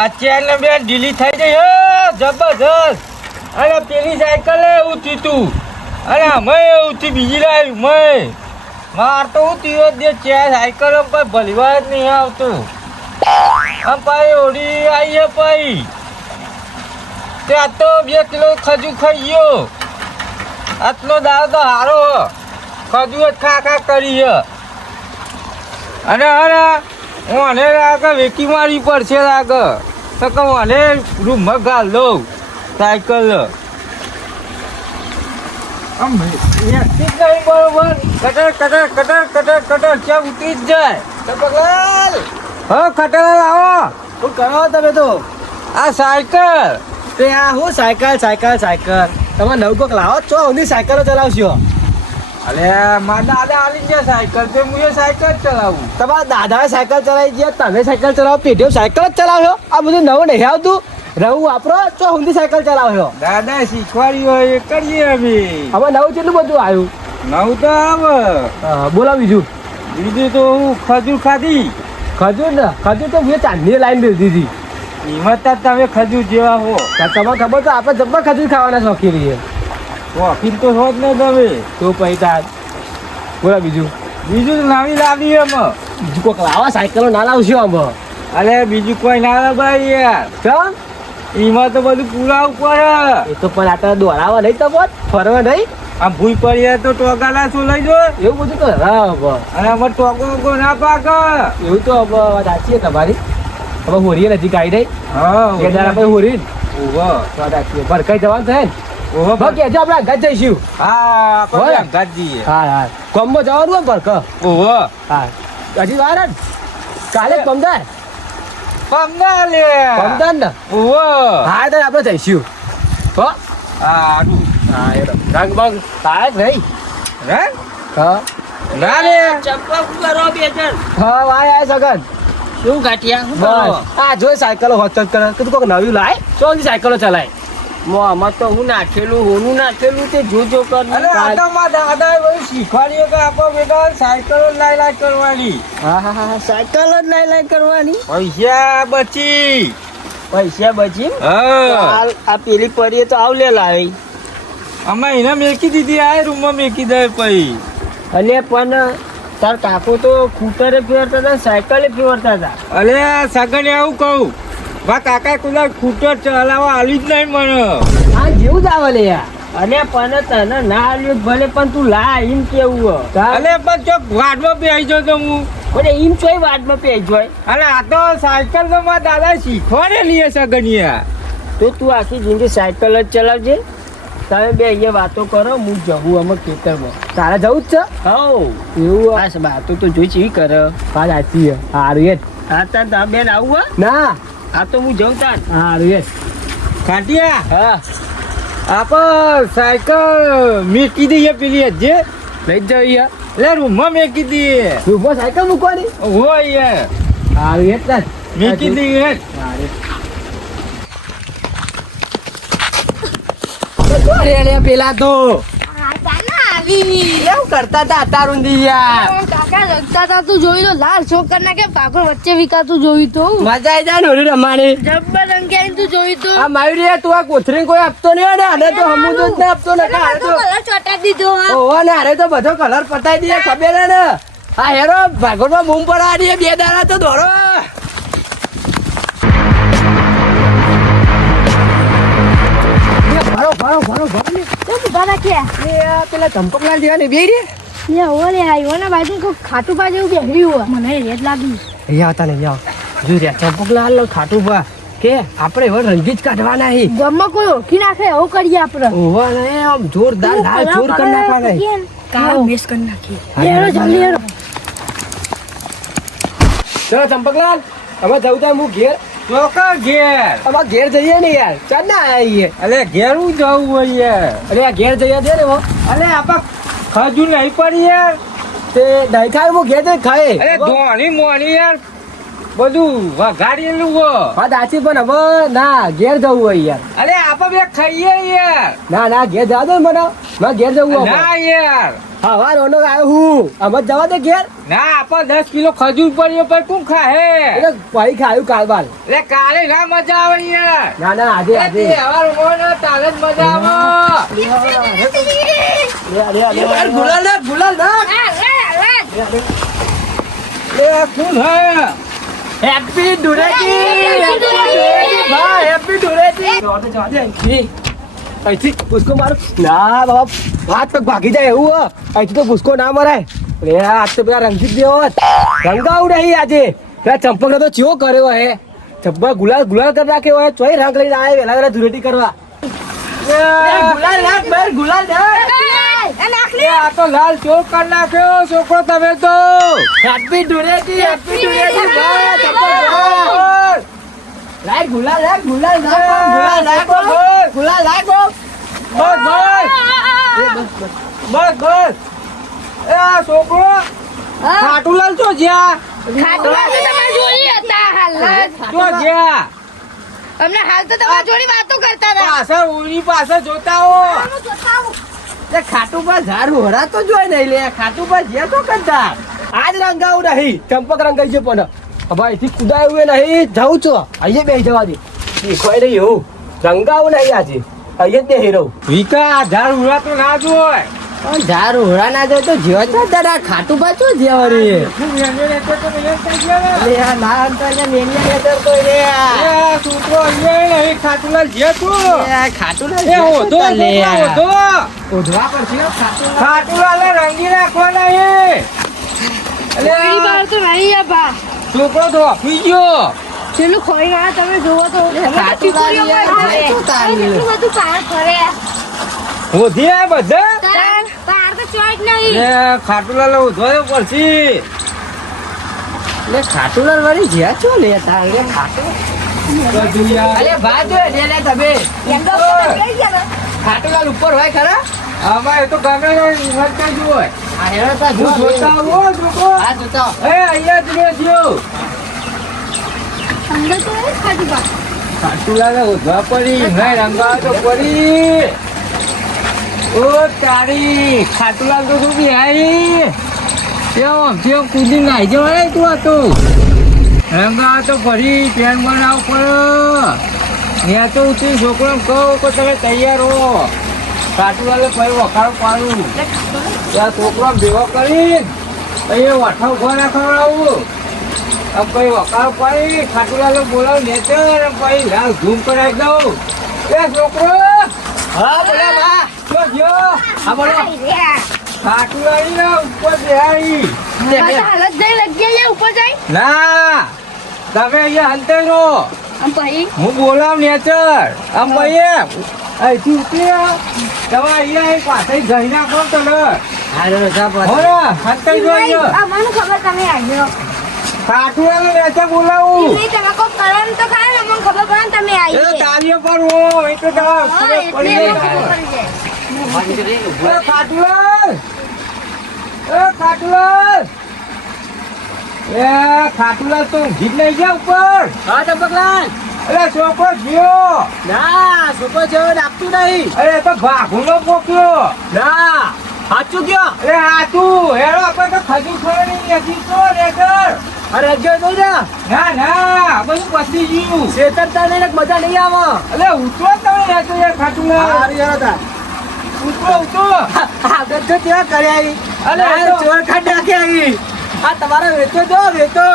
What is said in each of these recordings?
આ ચેન ને બે ઢીલી થઈ ગઈ હો જબરજસ્ત. અને પેલી સાયકલ એવું થયું તું અને અમે એવું થયું બીજી લાવી મેં માર તો હું તીરો દે ચેન સાયકલ કોઈ ભલીવાર જ નહીં આવતું. આમ પાછી ઓડી આવી છે પાછી ત્યાં તો 2 કિલો ખજૂર ખાઈ ગયો. આટલો દાળ તો હારો ખજૂર જ ખા કરી છે. અને હું આને આગળ વેકી મારી પડશે આગળ તો કહું આને રૂમમાં ગાલ દઉં સાયકલ. આમ વેચતી જ નહીં બરોબર. કટર ચા ઉતરી જ જાય. ચંપકલાલ હો ખટર આવો. શું કરો તમે તો? આ સાયકલ તે આ હું સાયકલ તમે નવ કોક લાવો છો ઊંધી સાયકલો ચલાવશો? અલે મારા દાદા આલી ગયા સાયકલ તે હું એ સાયકલ જ ચલાવું. તમારા દાદાએ સાયકલ ચલાવી ગયા, તમે સાયકલ ચલાવો, પેઢીઓ સાયકલ જ ચલાવ્યો? આ બધું નવું નહીં આવતું? રવું વાપરો છો ઊંધી સાયકલ ચલાવ્યો? દાદા શીખવાડ્યું હોય એ કરીએ અમે. હવે નવું કેટલું બધું આવ્યું? નવું તો આવે. બોલો બીજું તો હું ખજૂર ખાધી. ખજૂર ને ખજૂર તો મેં ચાંદની લાઈન દીધી હતી. હિંમત તમે ખજૂર જેવા હો. તમને ખબર તો આપણે જબ્બર ખજૂર ખાવાના શોખીન રહીએ. વકીલ તો હો જ ને તમે. તો પૈસા બોલો બીજું નવી લાવી એમાં. બીજું કોઈક લાવા સાયકલો ના લાવશો અમે? અરે બીજું કોઈ ના લાવાય યાર. કેમ? એમાં તો બધું પુરાવું પડે. એ તો પણ આ તો દોડાવા નહીં તો બોલ ફરવા નહીં. આમ ભૂઈ પડી તો ટોકાલા શું લઈ જો. એવું બધું તો હવે અને અમે ટોકો ના પાક. એવું તો હવે વાત સાચી છે તમારી. હવે હોરીએ નજીક આવી રહી. હા કે દાડા પછી હોરી ઓહો વાત સાચી. ભરકાઈ જવાનું છે ને? ઓહો કે જો આપણે અંગાત જઈશું. હા હોય? ગાજી. હા કોમ્બો જવાનું હોય ભરક. ઓહો હા હજી વાર જ. કાલે પમદાર લે ને. ઓહો હા તો આપણે જઈશું. હો હા હા એ રંગ બંગ થાય જ નહીં. રે હા ના લે ચંપક કરો બે જણ. હા વાય સગન શું ગાંઠિયા શું કરો? બસ આ જોઈ સાયકલો હોત કરે કે તું કોઈક નવી લાય તો સાયકલો ચલાય. મોમાં તો હું નાખેલું હોનું નાખેલું તે જોજો કર. અરે આટામાં દાદાએ બધું શીખવાડ્યું કે આપણો બેટા સાયકલો લાઈ કરવાની. હા સાયકલ જ લાઈ કરવાની. પૈસા બચી. પૈસા બચી હા આ પેલી પરીએ તો આવલે લાવી. અમે એને મેકી દીધી આ રૂમમાં મેકી દે પછી. અને પણ તાર કાકો તો સ્કૂટરે ફેરતા હતા સાયકલે ફેરતા હતા. અરે સગન એવું કહું વા કાકા કુલા સ્કૂટર ચલાવવા આલી જ નહીં મને. આ જેવું જ આવે લે યાર. અને પણ તને ના આવ્યું ભલે પણ તું લા એમ કેવું. અલે પણ ચોક વાડમાં બેસી જો તો હું. પણ એમ ચોય વાટમાં પેજ હોય. અરે આ તો સાયકલ તો મારા દાદા શીખવાડેલી છે સગનિયા. તો તું આખી જિંદગી સાયકલ જ ચલાવજે. તમે બે અહીંયા વાતો કરો હું જવું અમે ખેતરમાં. તારે જવું જ છે? હઉ એવું આ વાતો તો જોઈ ચીવી કરે. વાત સાચી છે. હારું એ હા તાર તમે બેન આવું ના હા તો હું જઉં તાર. હારું એ ખાટિયા હા આપણે સાયકલ મેકી દઈએ પેલી જે લઈ જ જઈએ. એટલે રૂમમાં મેકી દઈએ. રૂમમાં સાયકલ મૂકવાની? હોય હારું એ જ મેકી દઈએ. પેલા તો કેવું કરતા હતા અતારું યાર. કાકા લગતા હતા તું જોઈ લો લાલ છોકર ના કે પાગળ વચ્ચે વિકાતું જોયું તો મજા આવી જાય ને હોરી રમવાની. જબ્બર અંગ્યાઈ તું જોયું તો આ મારી તું આ કોથરી કોઈ આપતો નહીં હોય ને આને તો હમું જ ના આપતો ને હારે તો કલર ચોટા દીધો હા ઓહો ને હારે તો બધો કલર પતાઈ દઈએ ખબર હે ને. આ હેરો ભાગોળમાં બૂમ પડાવી દઈએ 2 દાડા તો દોડો. પેલા ચંપકલાલ જેવા ને બે રે બાજુ ખાટું પા જેવું બેહર્યું હોય મને રેડ લાગી અહીંયા હતા ને જો રે ચંપકલાલ ખાટું પા કે આપણે હવે રંગી જ કાઢવાના હી. ગામમાં કોઈ ઓળખી નાખે એવું કરીએ આપણે ઓહો ને આમ જોરદાર લાલ ચોર કરી નાખવાના. કાળો મેસ કરી નાખીએ હેરો જલ્દી હેરો. ચલો ચંપકલાલ અમે જવું તા હું ઘેર. ચોકા ઘેર. અમાર ઘેર જઈએ ને યાર. ચાલ ના આવીએ. અલે ઘેરું જવું હોય અરે આ ઘેર જઈએ દે ને અલે આપા ખજૂર નહીં પડી યાર. તે નહીં ખાય હું ઘેર જઈ ખાય. અરે ધોણી મોણી યાર બધું વઘાડેલું હો. હા દાચી પણ હવે ના ઘેર જવું હોય યાર. અરે આપા બે ખાઈએ યાર. ના ઘેર જવા દો મને. ના ઘેર જવું ના યાર હવા રોનો આવ્યો હું અમે જવા દે ઘેર ના આપણ 10 કિલો ખજૂર પડ્યો પછી કોણ ખાહે એટલે ભાઈ ખાયું કાલબાલ એટલે કાલે ના મજા આવે યાર ના ના આજે આજે તહેવાર હોય ને તારે જ મજા આવે ગુલાલ ના ગુલાલ ના એ શું હે હેપી ધૂળેટી ભાઈ હેપી ધૂળેટી અહીંથી પુષ્કો મારું ના બાબા હાથ પગ ભાગી જાય એવું હો અહીંથી તો પુષ્કો ના મરાય રે આજ તો પેલા રંગીત દેવો રંગાવું નહીં આજે પેલા ચંપક તો ચેવો કર્યો હે ચંપક ગુલાલ ગુલાલ કરી નાખ્યો હોય ચોય રંગ લઈને આવે વેલા વેલા ધૂળેટી કરવા ગુલાલ નાખ બેર ગુલાલ નાખ આ તો લાલ ચોક કરી નાખ્યો છોકરો તમે તો હેપી ધૂળેટી ભાઈ ચંપક લાય ગુલાલ લાય ગુલાલ નાખ ગુલાલ નાખ બસ બસ એ આ છોકરો ખાટુલાલ તો જ્યાં તો જ્યાં અમને હાલ તો તમારી જોડે વાતો કરતા હતા પાછળ ઉની પાછળ જોતા હો ખાટું પર ઝાડ હોરા તો જોઈ નહીં લે ખાટું પર જે તો કરતા આજ રંગાવું નહીં ચંપક રંગાઈ છે પણ હવે અહીંથી કુદાયું નહીં જાઉં છો અહીંયા બે જવા દે શીખવાય નહીં એવું રંગાવું નહીં આજે અહીંયા જ બે હીરો વિકા ઝાડ ઉડા તો ના જોય ઝાડ હોરા ના જાય તો જીવન ના દાદા ખાટું પર શું જેવાની ના અંતર ને મેલિયા નેતર તો રે છોકરો અહીંયા નહીં ખાટુલાલ જે તું ખાટું એ હોતો હોતો ઓઢવા પડશે ખાટું ખાટુલાલે રંગી નાખવા નહીં કોઈની બહાર તો નહીં આ બા છોકરો તો આપી ગયો છેલ્લું ખોઈ ગયા તમે જોવો તો એટલું બધું પાર ફરે હોધી આ બધા પાર તો ચોઈટ નહીં એ ખાટુલાલે ઉધવા પડશે એટલે ખાટુલાલ વાળી જ્યાં છો લે તારે ખાટું અરે ભા જો લે લે તમે ખાટુલાલ ઉપર હોય ખરા આમાં એ તો ગમે વધતા જ હોય આ હેરો તા જો હું જોતા હો છોકરો આ જોતા એ અહીંયા જ રહ્યો અંદર તો એ ખાધી બા ખાટુલાલે ઉધવા પડી નહીં રંગાવા તો પડી ઓ તારી ખાટુલાલ તો શું બિહારી કેમ કૂદી નાઈ જવાય તું હતું રંગાવા તો પડી પેન બનાવવું પડે ત્યાં તો ઉઠી છોકરાને કહું કે તમે તૈયાર હો ખાટુલાલે પછી વખાણ પાડું ત્યાં છોકરો ભેગો કરી અહીંયા વઠા ઉભા ના ખવડાવું પછી વખાણ પાડી ખાટુલાલે બોલાવ નેચર પછી લાલ ધૂમ કરાવી દઉં એ છોકરો હા બોલે બા જો ગયો હા બોલો ખાટુલાની ના ઉપર બેહાડી હાલત જઈ લગી ઉપર જાય ના તમે અહીંયા હલતે રહો આમ પછી હું બોલાવ નેચર આમ ભાઈ અહીંથી ઉતરી આવ તમે અહીંયા એક પાછળ જઈ નાખો તો ને હા રો જા પર હો ને હલતે જોઈજો મને ખબર તમે આવ્યો ખાટુલાને નેચર બોલાવું નહીં તમે કોઈ કરો ને તો ખાય મને ખબર પડે ને તમે એ આવી તાલીઓ પર હો એ તો તમારે પડી જાય ખાટુલાલ એ ખાટુલાલ એ ખાટુલાલ તો ગીત નહીં ગયા ઉપર હા ચંપકલાલ અરે છોકરો ગયો ના સુકો જેવો નાખતું નહીં અરે તો ભાગુનો પોક્યો ના સાચું કયો અરે આ તું હેરો આપણે તો ખજૂર ખવડાવી નથી તો રેગર અરે જો તો જા ના ના બધું પતી ગયું શેતરતા નહીં મજા નહીં આવે અલે ઉતરો તમે રહેતો યાર ખાટુલાલ હારી યાર તા ઉતરો ઉતરો આગળ તો ત્યાં કર્યા અલે અરે એ તો- ચોર ખાટ નાખી આ તમારો વેચો જો વેચો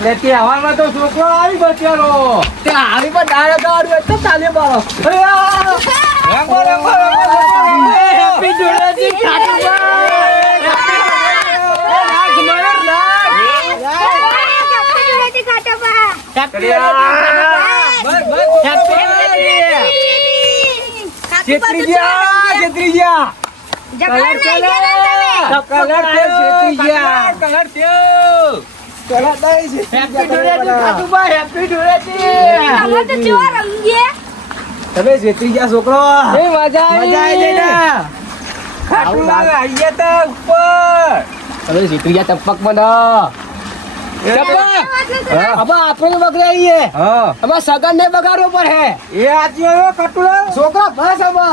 લે તે હવામાં તો છોકરો આવી બચ્યાનો તે આવી પર ડાળો ગાડું એટલે તાલી મારો અરે આ! રંગો રંગો રંગો હેપી ધૂળેટી તમે છેતરી ગયા છોકરો એ મજા આવી જાય ને ખાટુલાલ આઈએ તો ઉપર તમે છેતરી ગયા ટપક મને હવે આપણે બગડે આવીએ હા હવે સગન ને બગાડવો પડે એ આજે હવે કટુલા છોકરા બસ હવે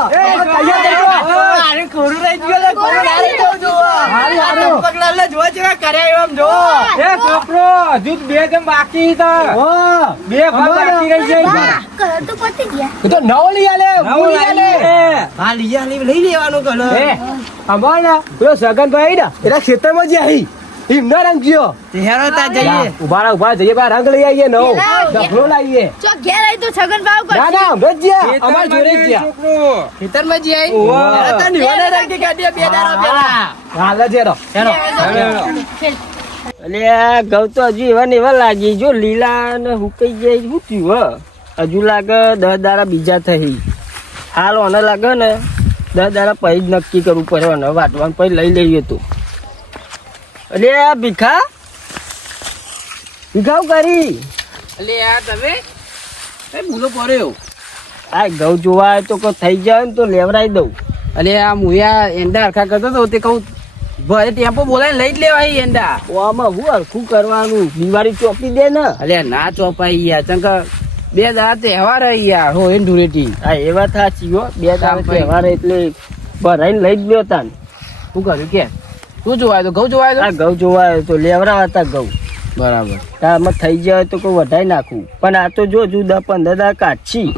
અરે ખોરું રહી ગયો લે ખોરું લારે તો જો હારું, હારું. ચંપકલાલ ને જો જેવા કર્યા એમ જો એ છોકરો હજુ બે જેમ બાકી હતા બે ભાગ બાકી રહી જાય કલર તો પતી ગયા. એ તો નવો લઈ આલે નવું લાવી હા લઈ લેવાનું કલર એ અમાર ને પેલો સગનભાઈ ને એના ખેતરમાં જે આવી એમનો રંગ ગયો હેરો તા જઈએ ઉભા જઈએ બા રંગ લઈ આવીએ નવો ડબલો લાવીએ ચો ઘેર આવી તો છગન ભાવ ના કરશે. ના અમે જ ગયા અમાર જોડે જ ગયા છોકરો ખેતરમાં જઈ આવી ઓહો. હેરો તા નિવાને રાખી કાઢીએ બે દાડા પેલા હાલ જ એનો હેરો હેલો. અલે આ ઘઉં તો હજુ એવા ને એવા લાગી જો લીલા ને હુકાઈ જાય શું થયું હજુ લાગે 10 દાડા બીજા થઈ હાલ ઓને લાગે ને 10 દાડા પછી જ નક્કી કરવું પડે ને વાટવાનું પછી લઈ લઈએ તું અલે આ ભીખા કરી એટલે યાર તમે કઈ ભૂલો પડ્યો આ ઘઉં જોવા આવે તો કોઈ થઈ જાય ને તો લેવડાવી દઉં અલે આ મુયા એંડા હરખા કરતો હતો તે કહું ભલે ટેમ્પો બોલાવીને લઈ જ લેવાય એંડા આમાં હું હરખું કરવાનું દિવાળી ચોપી દે ને અલે ના ચોપાઈ યાર ચંકા બે દાડા તહેવાર હે યાર હો એન ધૂળેટી આ એવા થાચી હો 2 દાડા ભાઈ. તહેવાર એટલે ભરાઈને લઈ જ લ્યો તાન શું કર્યું કે શું જોવાય તો ઘઉં જોવાય આ ઘઉં જોવા આવ્યો તો લેવડાવા હતા ઘઉં તો બરાબર તારમાં થઈ જાય તો કોઈ વધારી નાખું પણ આ તો જો જુ 10-15 દાડા કાચી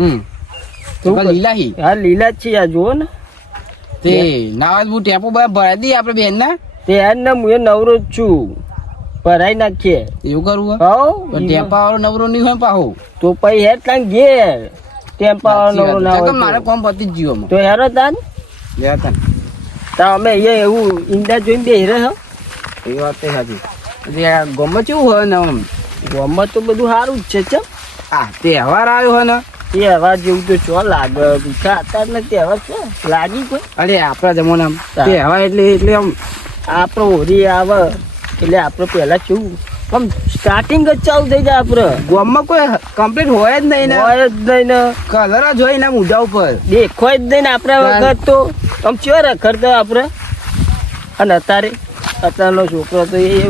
તો લીલાહી હા લીલા જ છે આ જુઓ ને તે ના હું ટેમ્પો બધા ભરાઈ દઈએ આપણે બેન ના તે યાર ને હું એ નવરો જ છું ભરાઈ નાખીએ એવું કરવું હો ટેમ્પા વાળો નવરો નહીં હોય પાહો તો પછી હેર તાન ઘેર ટેમ્પા વાળો નવરો ના હોય મારે તો. કોમ પતી જ જીવો તો હેરો તાન લે તન તો અમે અહીંયા એવું ઈંડા જોઈને બે હેરે હો એ વાત તો સાચી એટલે ગમે કેવું હોય ને આમ ગામમાં તો બધું સારું જ છે ચમ આ તહેવાર આવ્યો હોય ને તહેવાર જેવું તો ચો લાગે ભીખા અત્યારના તહેવાર છે લાગી કોઈ અરે આપણા જમાનામાં તહેવાર એટલે આમ આપણો હોળી આવે એટલે આપણે પહેલા કેવું આમ સ્ટાર્ટિંગ જ ચાલુ થઈ જાય આપણે ગામમાં કોઈ કમ્પ્લીટ હોય જ નહીં ને હોય જ નહીં ને કલર જ હોય ને મોઢા ઉપર દેખો જ નહીં ને આપણા વખત તો આમ ચો રખડતા આપણે અને અત્યારનો છોકરો તો એ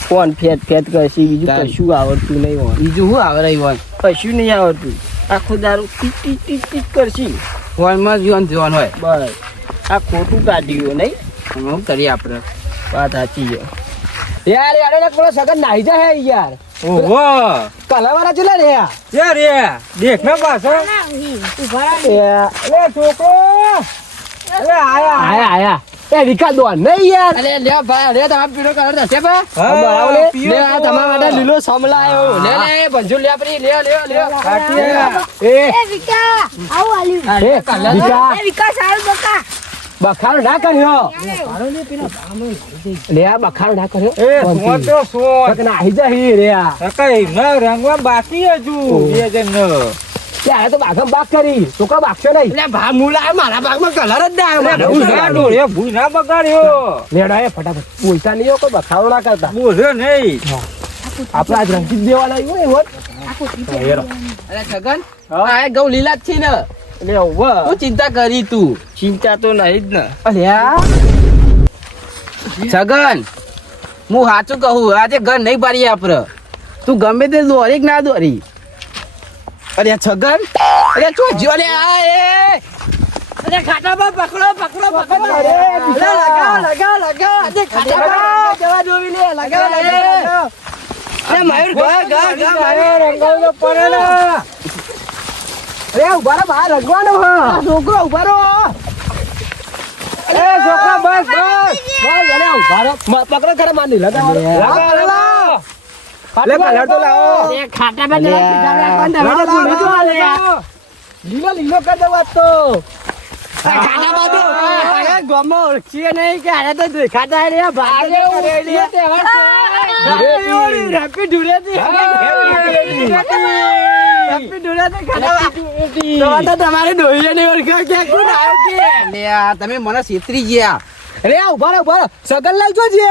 ફોન ફેટ કરશે બીજું તારે. કશું આવડતું નહીં હોય બીજું શું આવે રહ્યું હોય કશું નહીં આવડતું આખો દારૂ ટીક ટીક ટીક ટીક કરશે ફોનમાં જીવન હોય બસ આ ખોટું કાઢ્યું નહીં શું કરીએ આપણે વાત સાચી છે યાર યાર એને પેલો સગન નાહી જાય યાર ઓહો કલાવાળા ચલા રે યાર રે દેખ ના પાછળ એ છોકરો અરે આયા આયા એ વિકા દો નહીં યાર અરે લે ભાઈ લે તમારે પીળો કલર દસે બા હા, લે પીળો લે આ તમારા માટે લીલો સમલાયો લે લે બંજુ લે આપણી લે સાચી વાત. એ એ વિકા આવું આલ્યું. વિકા એ વિકા સારું બકા. બખારો ના કર્યો લે આ બખારો ના કર્યો એ સોન તો સોન સગન નાહી જાય રે આ કઈ ન રંગવા બાકી હજુ બે જણ ત્યારે તો બાગમ બાગ કરી છોકરા બાગશો નહીં લે ભા મુલા મારા ભાગમાં કલર જ ના આવ્યો ભૂલ ના ડોળે ભૂલ ના બગાડ્યો લેડા એ ફટાફટ બોલતા નહીં હો, કોઈ બખારો ના કરતા બોલ્યો નહીં આપણે આજ રંગીત દેવાના આવ્યું હોય હેરો અરે છગન આ ગૌ લીલા જ છે ને એટલે હવે શું ચિંતા કરી તું ચિંતા તો નહીં જ ને અલ્યા છગન હું સાચું કહું આજે ઘર નહીં પાડીએ આપણે તું ગમે તે દોરી કે ના દોરી અરે છગન અરે શું જ્યો લે આ એ અરે ખાટામાં પકડો અરે લગાવ અરે ખાટામાં જવા જોવી લે લગાવ અરે મયુર ગા રંગાવતો પડે ને અરે ઉભા રહો, બહાર રંગવાનો હા છોકરો ઉભા રહો એ છોકરા બસ બસ બસ અરે ઉભા રહો. પકડો ખરા માની લગાવો લે કલર તો લાવો ખાટામાં લીલો લીલો કર દો વાત તો ગમો ઓળખીએ નહીં કે આને તો દેખાતા રે ભાગે હેપી ધૂળેટી તમારે ડોહીએ નહીં ઓળખ્યો કે કોણ આવ્યો કે લે આ તમે મને છેતરી ગયા અરે આ ઉભા રહો, ઉભા રહો. સગન લાઈ જોજે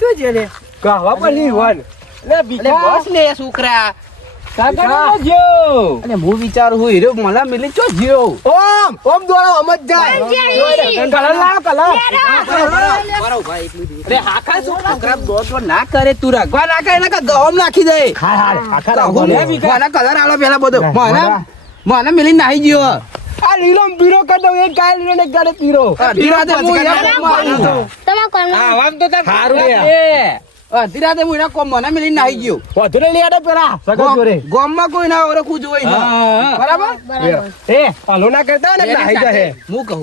જોજે રે કહવા પર નહીં વન લે અલે બસ લે છોકરા કાકા જો અને હું વિચારું હું હીરો મને મિલી ચો જીરો ઓમ દોડો ઓમ જ જાય કલર લાવ કલર અરે હાખા શું છોકરા દોડ ના કરે તું રાખવા ના કરે ને ગોમ નાખી દે મને કલર આલો પેલા બધો મને મિલી નાહી ગયો આ લીલો પીરો કર દો એક ગાય લીલો ને એક ગાય પીરો ધીરાતે હું તમાર કોણ આમ તો તાર હારું લે. ધીરાતે હું એના કોમ મને મિલી નાહી ગયો વધુ ને લીયાડો પેલા સગન જોરે ગોમમાં કોઈ ના ઓળખું જોઈ બરાબર બરાબર એ પાલો ના કરતા ને નાહી જાય હું કહું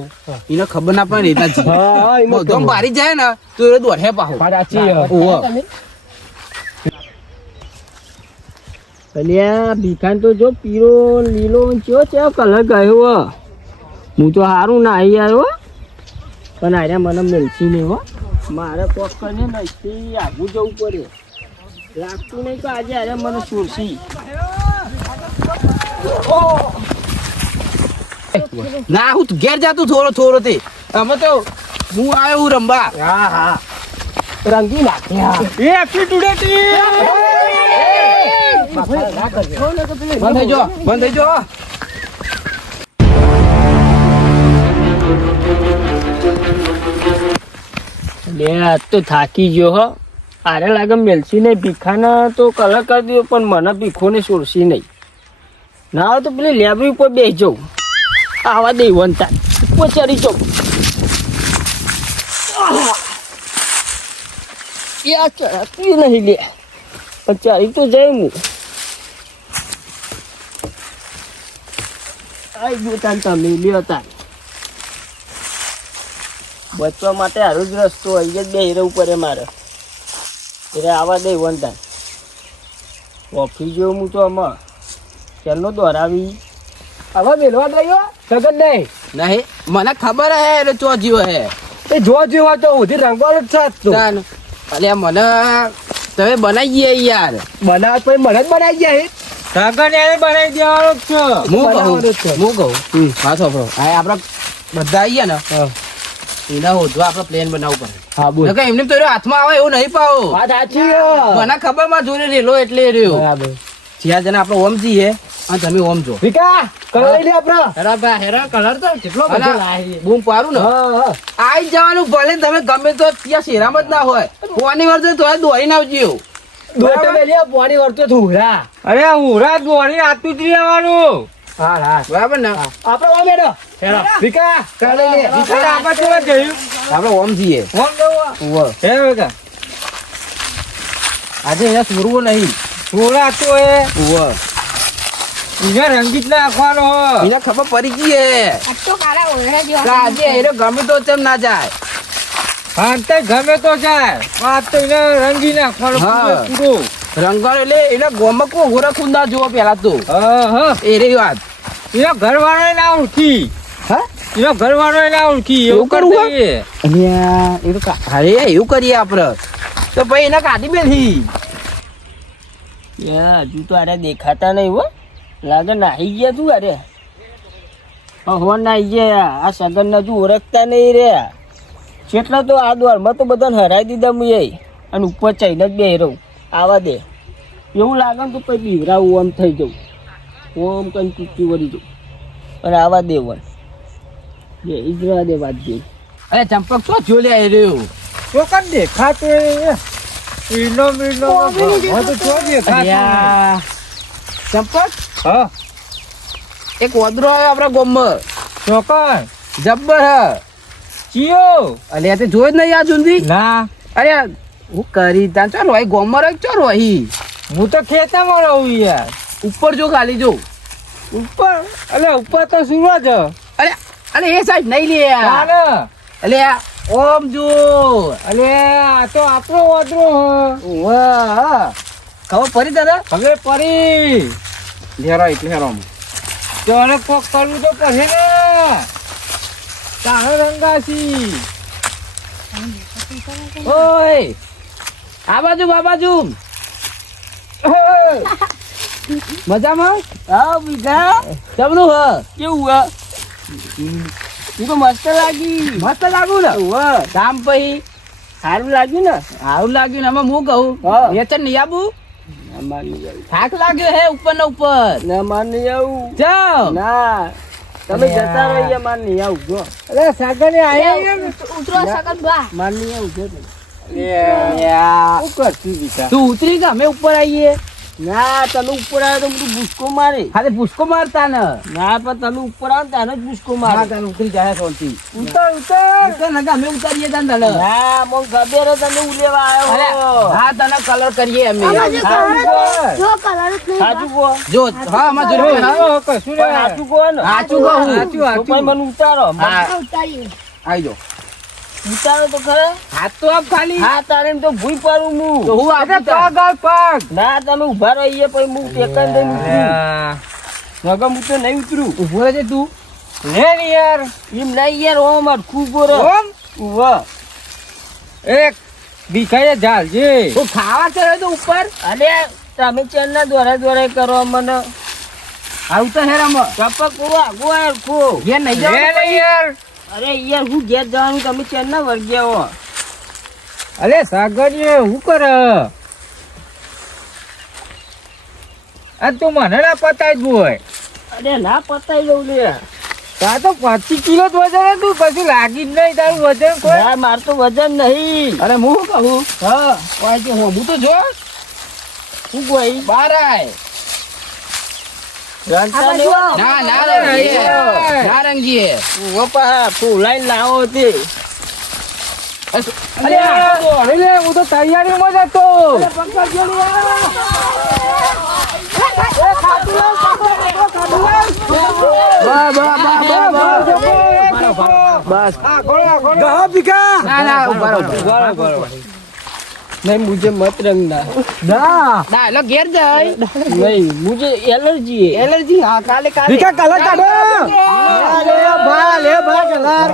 એને ખબર ના પડે રેતા હા ઈ બધો બારી જાય ને તો એ દોડે પાહો પાડાચી ઓહો અલ્યા ભીખાન તો જો પીરો લીલો ચો ચેવ કલર ગયો હું તો સારું ના આવી આવ્યો પણ આર્યા મને મેલસી નહીં હો મારે કોક કરીને નથી આગું જવું પડે લાગતું નહીં કે આજે આર્યા મને સુરસી ના હું ઘેર જાતું થોડો થોડો તે અમે તો હું આવ્યો હું રંબા હા હા રંગી નાખ્યા એ એપ્ટિટ્યુડ બંધ થઈ જો બંધ થઈ જો લે આજ તો થાકી ગયો હો આરે લાગે મેલસી નહીં ભીખાના તો કલર કરી દો પણ મને ભીખોને સોરસી નહીં ના હોય તો પેલી લેબરી ઉપર બેસી જાઉં આવા દે વનતા ઉપર ચડી જાઉં યા ચડાતી નહીં લે પણ ચડી તો જાય હું આઈ ગયું તાન તમે લ્યો તાન બચવા માટે હારો જ રસ્તો અહીંયા જ બે હીરો ઉપર મારે એટલે આવા દે વનતા ઓફિસ જેવું હું તો આમાં ચાલનો દોરાવી હવે મેલવા દયો સગન નહીં નહીં મને ખબર હે એટલે ચો જીવો હે એ જો જેવા તો ઉધી રંગવાનો જ છે તો તાન અલ્યા મને તમે બનાવી ગયા યાર બનાવ પછી મને જ બનાવી ગયા હે કાકા ને એને બનાવી દેવાનો જ છો બનાવવાનો જ છે. હું કહું હા છોકરો આ આપડા બધા આવીએ ને એના હોદવા આપણે પ્લેન બનાવવું પડે હા બોલ નકર એમને તો એનો હાથમાં આવે એવું નહીં પાવો વાત સાચી હે. મને ખબર માં જોડે રેલો એટલે એ રહ્યો બરાબર જ્યાં જને આપણે ઓમ જઈએ અને તમે ઓમ જો વિકા કલર લઈ લે આપડે હેરા કલર તો કેટલો બધો લાવી બૂમ પાડું ને હા હા આઈ જવાનું ભલે તમે ગમે તો ત્યાં શેરામાં જ ના હોય કોની વાર તો દોડી ના આવજો દોટે મેલી પાણી વળતો થુરા અરે હુરા દોરી આતું જ રહેવાનું હા હા બરાબર ને આપડે ઓમ એડો વિકા કલર લઈ લે વિચાર આપા કેવા જયું આપણે ઓમ જઈએ ફોન દેવા હે બેટા આજે અહીંયા સુરવો નહીં હુરા તો એ ઉવા એને રંગીત નાખવાનો એને ખબર પડી ગઈ હે આ તો કાળા ઓળા કે જેવા આજે એનો ગમે તો તેમ ના જાય હા તે ગમે તો જાય આ તો એને રંગી નાખવાનો હા. પૂરો રંગણ એટલે એને ગોમક ઓગોરા ખુંદા જોવો પેલા તો હા એ રહી વાત એનો ઘરવાળો ના ઓળખી હા એનો ઘરવાળો ના ઓળખી એવું એવું કરવું કરવું હે? અલ્યા એ તો અરે એવું કરીએ આપણે તો ભાઈ એને કાઢી બેઠી યા હજુ તો આરે દેખાતા નહીં હો લાગે નાહી ગયા તું અરે હો નાહી ગયા આ સગન હજુ ઓળખતા નહીં રે જેટલા તો આ દ્વારમાં તો બધાને હરાઈ દીધા હું એ અને ઉપર ચઈને જ બે રહું આવા દે એવું લાગે ને તો પછી બીવરાવું આમ થઈ જવું ઓમ કંઈ ચૂકી વળી જવું અને આવા દે વન બે ઈજરા દે વાત દે અરે ચંપક શું જો લે આવી રહ્યો તો કર દેખાતો ઈનો મીનો તો જો દેખાતો અલ્યા ચંપક હા એક ઓદરો આવ્યો આપણા ગોમમાં ચોકન જબ્બર હ ચિયો અલ્યા તે જોઈ જ નહીં આ જુંદી ના અરે હું કરી તા ચાલો ભાઈ ગોમમાં રહી ચાલો અહીં હું તો ખેતરમાં રહું યાર ઉપર જો ખાલી જો ઉપર અલે ઉપર તો સૂરજ અરે અરે એ સાઈડ નહીં લે ચાલે અલે ઓમ જો અલે આ તો આપણો વાદરો વાહ ખબર પડી દાદા હવે પરી લેરો એટલે હેરો ચોરે કોક કરવું તો પડે ને તારો રંગાસી ઓય આ બાજુ મજામાં હા બીજા જમનું હ કેવું હા તું તો મસ્ત લાગી મસ્ત લાગુ ને કામ પછી સારું લાગ્યું ને સારું લાગ્યું ને આમાં હું કહું હા. વેચન નહીં આબુ અમાર નહીં આવું. થાક લાગ્યો હે ઉપર ને ઉપર ના માર નહીં આવું. જાઓ ના તમે જતા રહો અહીંયા, માર નહીં આવું જો. અરે સાગર આયા ઉતરો સગન બા માર નહીં આવું જો તમે. શું કરશું વિકા તું ઉતરી કે અમે ઉપર આવીએ ના તમે ઉપર આવ્યો તો બધું ભૂસકો મારે. હાલે ભૂસકો મારતા ને ના પણ તમે ઉપર આવો ને ત્યારે જ ભૂસકો મારે. હા તને ઉતરી જાય શાંતિ ઉતર ઉતર ને કે અમે ઉતારીએ તને તને ના મને ખબર હે તમે ઉલેવા અરે, આવ્યો. હા તને કલર કરીએ અમે આમાં જે સાચું કહો. જો કલર જ નહીં સાચું કહો. જો હા અમાર જોડે હા કશું પણ સાચું કહો ને. સાચું કહું તો પછી મને ઉતારો. હા બા ઉતારીએ આઈ જો ઉતારો તો ખરા. હાથ તો આપ ખાલી હા તારે એમ તો ભૂઈ પાડું હું. તો હું આપું પગ આવ પગ ના તમે ઉભા રહો અહીંયા પછી હું ટેકન દઈને ઉતરું. નકર હું તો નહીં ઉતરું. ઉભો રહેજે તું લે ને યાર એમ નહીં યાર ઓમ અટકું બોરો. ઓમ ઉભા. એક ભીખાએ ઝાલજે તો ખાવા ચડે તો ઉપર અલે તમે ચેનના દ્વારા કરો મને. આવું તો હેરામાં ચપ્પક પૂરો આગો અટકો. ઘેર નહીં લે જાવ ને યાર અરે યાર હું ઘેર જવાનું તમે ચેનના વર્ગ્યા હો. અલે સાગર હું કર આ તું મને ના પતાય જ બોય અરે ના પતાઈ લઉં લે. તા તો 25 કિલો જ વજન હતું પછી લાગી જ નહીં તારું વજન કોઈ ના માર તો વજન નહીં. અરે હું શું કહું હા કોઈ કે હું તો જો શું કોઈ બાર આય રણતા લેવા. ના ના રંગીએ ના રંગીએ ઓપા ફૂલાઈ લાવો તે. અરે લે હું તો તૈયારીમાં જ હતો બસ ગહા ભીખા ના ના ઉભા રહો नहीं मुझे मत रंगना. ના ના એટલે ઘેર જાય नहीं मुझे एलर्जी है. એલર્જી હા કાલે કાલે ભીખા કલર કાઢો લે ભા લે ભા કલર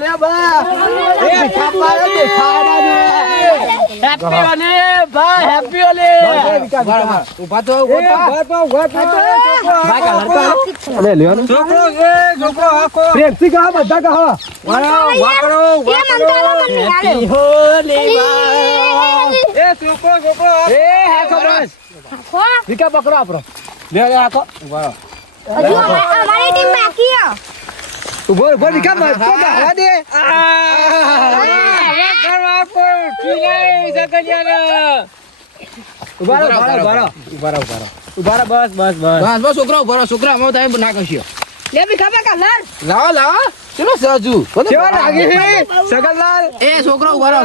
લે ભા એ ભીખા પાડો દેખાડા ને हैप्पी होले भाई हैप्पी होले. ઉભા તો એ ભા કલર અલે લ્યો ને છોકરો છે છોકરો આખો પ્રેમથી કહા બધા કહો વાકરો એ મંતાલા મને આલે हैप्पी होले એ છોકરો છોકરો એ હાકો બસ ખો ભીખા પકડો આપરો લે લે હાકો ઉભા હજુ અમારી ટીમ બાકી છે. ઉભો ઉભો ભીખા મત તો ગાવા દે હવે કરવા કો ચીલે સકડિયાના ઉભા બસ બસ બસ બસ છોકરા ઉભા રહો છોકરા અમે તમે ના કશો લે બી ખબર કલર લાવો લાવો ચલો સજુ કેવા લાગી સગનલાલ એ છોકરા ઉભા રહો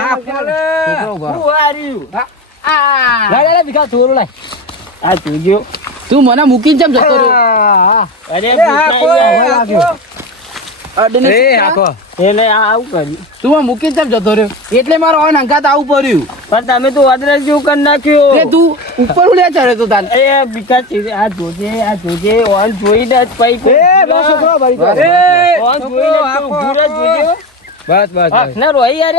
હા કોલે છોકરા ઉભા રહો Who are you? લે ભીખા થોડું લાય આ જોજો. તું મને મૂકીને કેમ જતો રહ્યો અરે એ હાકો ભીખાઈ. અડને એ ચૂપચાપ. હાકો એને આ આવું કર્યું. તું મને મૂકીને કેમ જતો રહ્યો એટલે મારો હવે નંગાત આવું પડ્યું પણ તમે તો અદરક જેવું કરી નાખ્યું. એ તું ઉપર ઉડ્યા ચડે તો તાન એ ભીખા છે આ જોજે ઓન જોઈને જ પૈ એ બસ છોકરો ભાઈ ઓન જોઈને જ ઊભું રહે જોજો. બસ બસ આંખ ના રોઈ યાર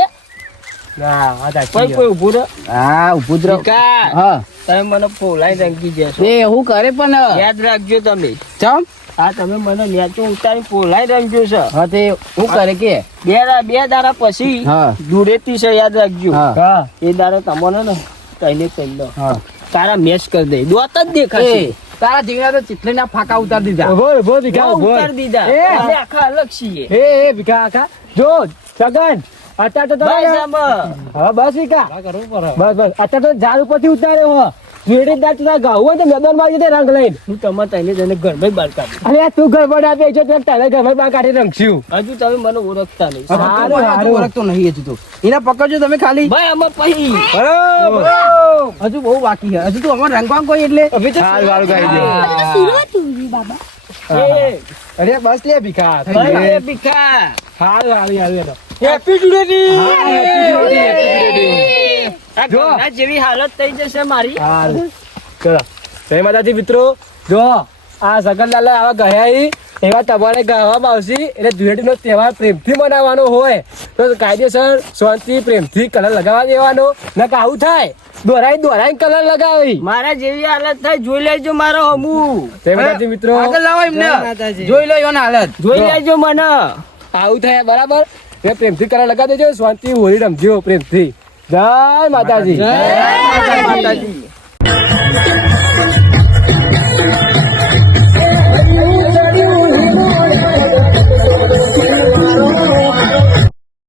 ના આ તા કોઈ ઊભું રહે. હા ઉભું જ રહો ભીખા હા તમે મને ફોલાઈ રંગી જશો. એ હું કરે પણ યાદ રાખજો તમે. ચમ આ તમે મને નેચો ઉતારી ફોલાઈ રંગજો છે. હા તે હું કરે કે બે દાડા પછી હા ધૂળેટી છે યાદ રાખજો. હા હા એ દાડો તમને ને કઈને કહી દો હા તારા મેચ કરી દે દોત જ એ દેખાશે. તારા જીવના તો ચીટલીના ફાકા ઉતારી દીધા ઉભો ઉભો ભીખા બહુ ઉભો ઉતારી દીધા. એ. અમે આખા અલગ છીએ. એ ભીખા આખા જો સગન અત્યારે તો બસ તમે આમાં. હા બસ ભીખા બસ બસ અત્યારે તો ઝાડ ઉપરથી ઉતાર્યો હો જોડે દાંત ના ઘઉં હોય તો મેદાન માં જતે રંગ લઈને હું તમારે તઈને જઈને ઘરમાં બહાર કાઢું. અરે તું ગરબડ આપે છે તો તને ગરબડ બહાર કાઢી રંગશું હજુ તમે મને ઓળખતા નહીં. હારું, હારું. ઓળખતો નહીં હજુ તો એને પકડજો તમે ખાલી ભાઈ આમાં પછી હજુ બહુ બાકી છે હજુ તું અમારે રંગવા કોઈ એટલે હારું હારું કહી દે આ તો સુરત ઊંઘી બાબા એ, અરે બસ લે ભીખા ભાઈ એ ભીખા. હારું હારું હારું હેપી ટુડે આ જો. ગંગા જેવી હાલત થઈ જશે મારી. હારું ચલો જય માતાજી મિત્રો જો આ સગનલાલ આવા ગયા ઈ એવા તમારે ગાવામાં આવશે એટલે ધૂળેટીનો તહેવાર પ્રેમથી મનાવવાનો હોય તો કાયદેસર શાંતિ પ્રેમથી કલર લગાવવા દેવાનો નકર આવું થાય દોરાઈ કલર લગાવી મારા જેવી હાલત થાય જોઈ લેજો મારો હમુ. જય માતાજી મિત્રો આગળ લાવો એમને જોઈ લો એનો હાલત જોઈ લેજો મને. આવું થાય બરાબર એ પ્રેમથી કલર લગાવી દેજો શાંતિ હોળી રમજો પ્રેમથી જય માતાજી જય માતાજી.